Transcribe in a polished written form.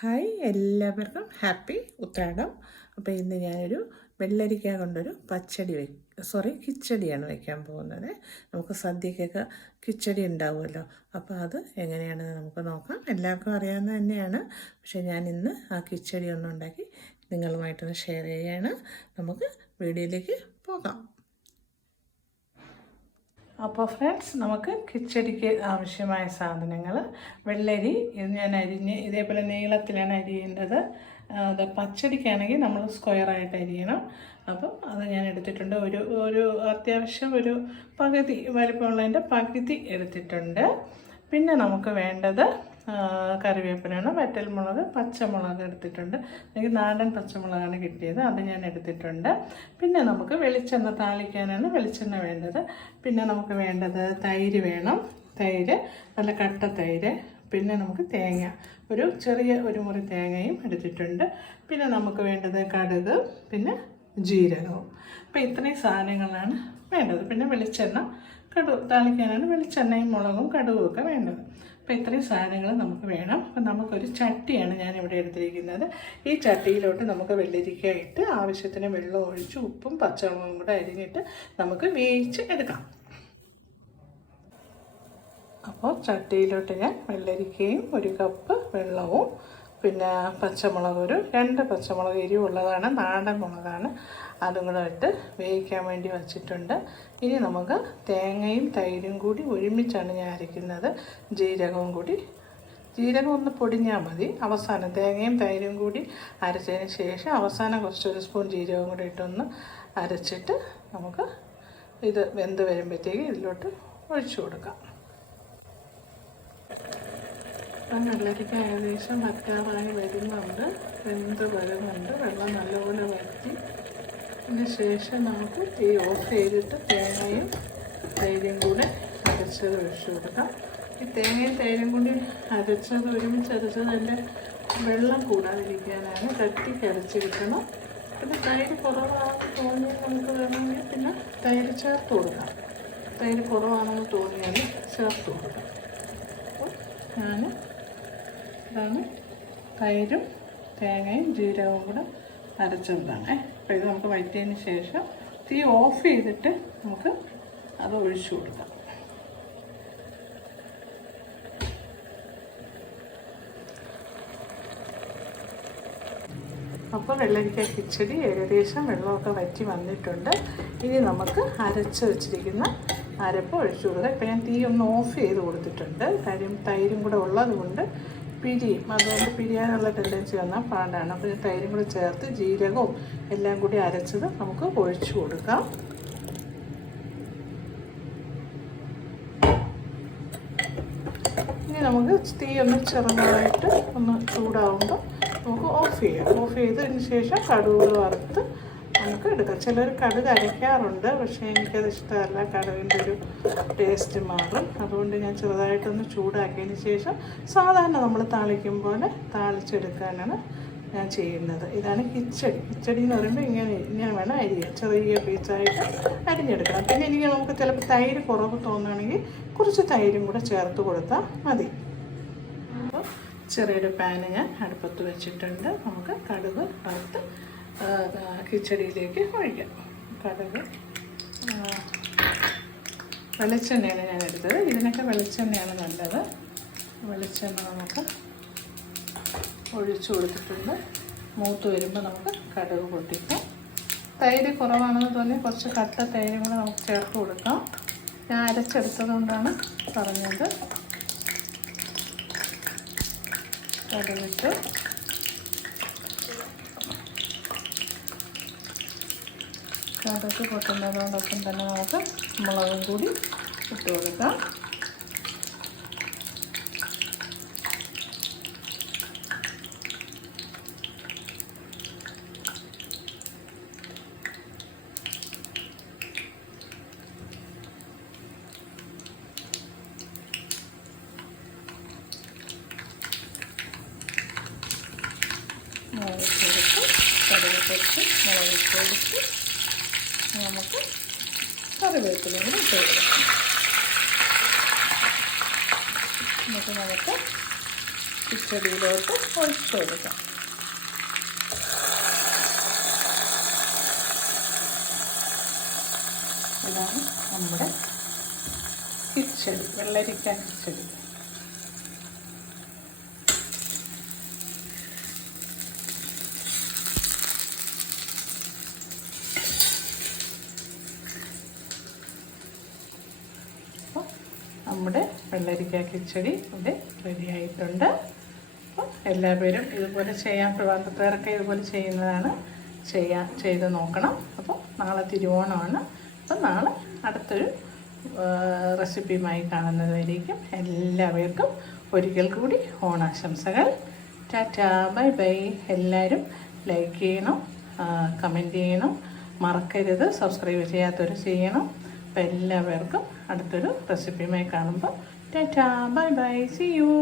Hi, എല്ലാവർക്കും happy Uthradam. അപ്പോൾ ഇന്ന് ഞാനൊരു വെള്ളരിക്ക കൊണ്ടൊരു കിച്ചടിയാണ് വയ്ക്കാൻ പോകുന്നത്. നമുക്ക് സദ്യക്കൊക്കെ കിച്ചടി ഉണ്ടാവുമല്ലോ, അപ്പോൾ അത് എങ്ങനെയാണെന്ന് നമുക്ക് നോക്കാം. എല്ലാവർക്കും അറിയാവുന്ന തന്നെയാണ്, പക്ഷേ ഞാൻ ഇന്ന് ആ കിച്ചടി ഒന്നുണ്ടാക്കി നിങ്ങളുമായിട്ടൊന്ന് ഷെയർ ചെയ്യുകയാണ്. നമുക്ക് വീഡിയോയിലേക്ക് പോകാം. അപ്പോൾ ഫ്രണ്ട്സ്, നമുക്ക് കിച്ചടിക്ക് ആവശ്യമായ സാധനങ്ങൾ: വെള്ളരി ഇത് ഞാൻ അരിഞ്ഞ് ഇതേപോലെ നീളത്തിലാണ് അരിയേണ്ടത്. അത് പച്ചടിക്കാണെങ്കിൽ നമ്മൾ സ്ക്വയറായിട്ട് അരിയണം. അപ്പം അത് ഞാൻ എടുത്തിട്ടുണ്ട്. ഒരു അത്യാവശ്യം ഒരു പകുതി വലിപ്പമുള്ളതിൻ്റെ പകുതി എടുത്തിട്ടുണ്ട്. പിന്നെ നമുക്ക് വേണ്ടത് കറിവേപ്പിലാണ്, വറ്റൽമുളക്, പച്ചമുളക് എടുത്തിട്ടുണ്ട്. എനിക്ക് നാടൻ പച്ചമുളകാണ് കിട്ടിയത്, അത് ഞാൻ എടുത്തിട്ടുണ്ട്. പിന്നെ നമുക്ക് വെളിച്ചെണ്ണ താളിക്കാനാണ് വെളിച്ചെണ്ണ വേണ്ടത്. പിന്നെ നമുക്ക് വേണ്ടത് തൈര് വേണം, തൈര് നല്ല കട്ട തൈര്. പിന്നെ നമുക്ക് തേങ്ങ, ഒരു മുറി തേങ്ങയും എടുത്തിട്ടുണ്ട്. പിന്നെ നമുക്ക് വേണ്ടത് കടുക്, പിന്നെ ജീരകവും. അപ്പോൾ ഇത്രയും സാധനങ്ങളാണ് വേണ്ടത്. പിന്നെ വെളിച്ചെണ്ണ, താളിക്കാനാണ് വെളിച്ചെണ്ണയും മുളകും കടുകും ഒക്കെ വേണ്ടത്. അപ്പോൾ ഇത്രയും സാധനങ്ങൾ നമുക്ക് വേണം. അപ്പം നമുക്കൊരു ചട്ടിയാണ് ഞാനിവിടെ എടുത്തിരിക്കുന്നത്. ഈ ചട്ടിയിലോട്ട് നമുക്ക് വെള്ളരിക്ക ഇട്ട് ആവശ്യത്തിന് വെള്ളം ഒഴിച്ച് ഉപ്പും പച്ചമുളകും കൂടെ അരിഞ്ഞിട്ട് നമുക്ക് വേവിച്ച് എടുക്കാം. അപ്പോൾ ചട്ടിയിലോട്ട് ഞാൻ വെള്ളരിക്കയും ഒരു കപ്പ് വെള്ളവും പിന്നെ പച്ചമുളക്, 2 പച്ചമുളക് എരിവുള്ളതാണ്, നാടൻ മുളകാണ്, അതും കൂടെ ഇട്ട് വേവിക്കാൻ വേണ്ടി വച്ചിട്ടുണ്ട്. ഇനി നമുക്ക് തേങ്ങയും തൈരും കൂടി ഒരുമിച്ചാണ് ഞാൻ അരയ്ക്കുന്നത്. ജീരകം ഒന്ന് പൊടിഞ്ഞാൽ മതി. അവസാനം തേങ്ങയും തൈരും കൂടി അരച്ചതിന് ശേഷം അവസാനം കുറച്ചൊരു സ്പൂൺ ജീരകം കൂടി ഇട്ടൊന്ന് അരച്ചിട്ട് നമുക്ക് ഇത് വെന്ത് വരുമ്പോഴത്തേക്ക് ഇതിലോട്ട് ഒഴിച്ചു കൊടുക്കാം. വെള്ളരിക്ക ഏകദേശം വറ്റാറായി വരുന്നുണ്ട്, വെന്ത് വരുന്നുണ്ട്. വെള്ളം നല്ലപോലെ വറ്റി അതിന് ശേഷം നമുക്ക് തീ ഓഫ് ചെയ്തിട്ട് തേങ്ങയും തൈരും കൂടെ അരച്ചത് ഒഴിച്ചു കൊടുക്കാം. ഈ തേങ്ങയും തൈരും കൂടി ഒരുമിച്ച് അരച്ചത് അതിൻ്റെ വെള്ളം കൂടാതിരിക്കാനാണ്. തട്ടിക്ക് അരച്ച് കിട്ടണം. പിന്നെ തൈര് കുറവാണെന്ന് തോന്നിയാൽ നമുക്ക് വേണമെങ്കിൽ പിന്നെ തൈര് ചേർത്ത് കൊടുക്കാം. തൈര് കുറവാണെന്ന് തോന്നിയാൽ ചേർത്ത് കൊടുക്കാം. അപ്പോൾ ഇതാണ് തൈരും തേങ്ങയും ജീരകവും കൂടെ അരച്ചതാണ്. അപ്പോൾ ഇത് നമുക്ക് വഴറ്റിയതിന് ശേഷം തീ ഓഫ് ചെയ്തിട്ട് നമുക്ക് അത് ഒഴിച്ചു കൊടുക്കാം. അപ്പോൾ വെള്ളരിക്ക കിച്ചടി ഏകദേശം വെള്ളമൊക്കെ വറ്റി വന്നിട്ടുണ്ട്. ഇനി നമുക്ക് അരച്ച് വെച്ചിരിക്കുന്ന അരപ്പ് ഒഴിച്ചു കൊടുക്കാം. ഇപ്പോൾ ഞാൻ തീ ഒന്ന് ഓഫ് ചെയ്ത് കൊടുത്തിട്ടുണ്ട്. കാര്യം തൈരും കൂടെ ഉള്ളത് കൊണ്ട് അതുകൊണ്ട് പിരിയാനുള്ള ടെൻഡൻസി വന്നാൽ പാടാണ്. അപ്പോൾ തൈരും കൂടെ ചേർത്ത് ജീരകവും എല്ലാം കൂടി അരച്ചത് നമുക്ക് ഒഴിച്ചു കൊടുക്കാം. ഇനി നമുക്ക് തീ ഒന്ന് ചെറുതായിട്ട് ഒന്ന് ചൂടാവുമ്പോൾ നമുക്ക് ഓഫ് ചെയ്യാം. ഓഫ് ചെയ്തതിന് ശേഷം കടുക് വറുത്ത് നമുക്ക് എടുക്കാം. ചിലർ കടുക് അരയ്ക്കാറുണ്ട്, പക്ഷേ എനിക്കത് ഇഷ്ടമല്ല. കടുകിൻ്റെ ഒരു ടേസ്റ്റ് മാറും. അതുകൊണ്ട് ഞാൻ ചെറുതായിട്ടൊന്ന് ചൂടാക്കിയതിന് ശേഷം സാധാരണ നമ്മൾ താളിക്കും പോലെ താളിച്ചെടുക്കാനാണ് ഞാൻ ചെയ്യുന്നത്. ഇതാണ് കിച്ചടി എന്ന് പറയുമ്പോൾ ഇങ്ങനെ വേണം അരിയാൻ. ചെറിയ പീസായിട്ട് അരിഞ്ഞെടുക്കണം. പിന്നെ നമുക്ക് ചിലപ്പോൾ തൈര് കുറവ് തോന്നുകയാണെങ്കിൽ കുറച്ച് തൈരും കൂടെ ചേർത്ത് കൊടുത്താൽ മതി. അപ്പോൾ ചെറിയൊരു പാന് ഞാൻ അടുപ്പത്ത് വെച്ചിട്ടുണ്ട്. നമുക്ക് കടുക് വറുത്ത് കിച്ചടിയിലേക്ക് ഒഴിക്കാം. കടുക് വെളിച്ചെണ്ണയാണ് ഞാൻ എടുത്തത്. ഇതിനൊക്കെ വെളിച്ചെണ്ണയാണ് നല്ലത്. വെളിച്ചെണ്ണ നമുക്ക് ഒഴിച്ചു കൊടുത്തിട്ടുണ്ട്. മൂത്ത് വരുമ്പോൾ നമുക്ക് കടുക് പൊട്ടിക്കാം. തൈര് കുറവാണെന്ന് തോന്നി കുറച്ച് കട്ട തൈരും കൂടെ നമുക്ക് ചേർത്ത് കൊടുക്കാം. ഞാൻ അരച്ചെടുത്തത് കൊണ്ടാണ് പറഞ്ഞത്. കടുകിട്ട് കടുക് പൊട്ടുന്നതോടൊപ്പം തന്നെ നമുക്ക് മുളകും കൂടി ഇട്ട് കൊടുക്കാം. മുളക് കൊടുത്ത് കടുക് പൊട്ട് മുളക് കൊടുത്ത് നമുക്ക് കറിവേപ്പിലയും കൂടി ഇട്ട് കൊടുക്കാം. また കിച്ചടിയിലോട്ട് ഒഴിച്ചു കൊടുക്കാം. ഇതാണ് നമ്മുടെ കിച്ചടി, വെള്ളരിക്ക കിച്ചടി. നമ്മുടെ വെള്ളരിക്ക കിച്ചടി ഇവിടെ റെഡി ആയിട്ടുണ്ട്. അപ്പോൾ എല്ലാവരും ഇതുപോലെ ചെയ്യാൻ, ട്രിവാൻഡ്രത്തുകാരൊക്കെ ഇതുപോലെ ചെയ്യുന്നതാണ്, ചെയ്ത് നോക്കണം. അപ്പോൾ നാളെ തിരുവോണമാണ്. അപ്പോൾ നാളെ അടുത്തൊരു റെസിപ്പിയുമായി കാണുന്നതായിരിക്കും. എല്ലാവർക്കും ഒരിക്കൽ കൂടി ഓണാശംസകൾ. Tata, bye by. എല്ലാവരും ലൈക്ക് ചെയ്യണം, കമൻറ്റ് ചെയ്യണം, മറക്കരുത്. സബ്സ്ക്രൈബ് ചെയ്യാത്തവർ ചെയ്യണം. അപ്പോൾ എല്ലാവർക്കും അടുത്തൊരു റെസിപ്പിയുമായി കാണുമ്പോൾ tata, bye bye, see U.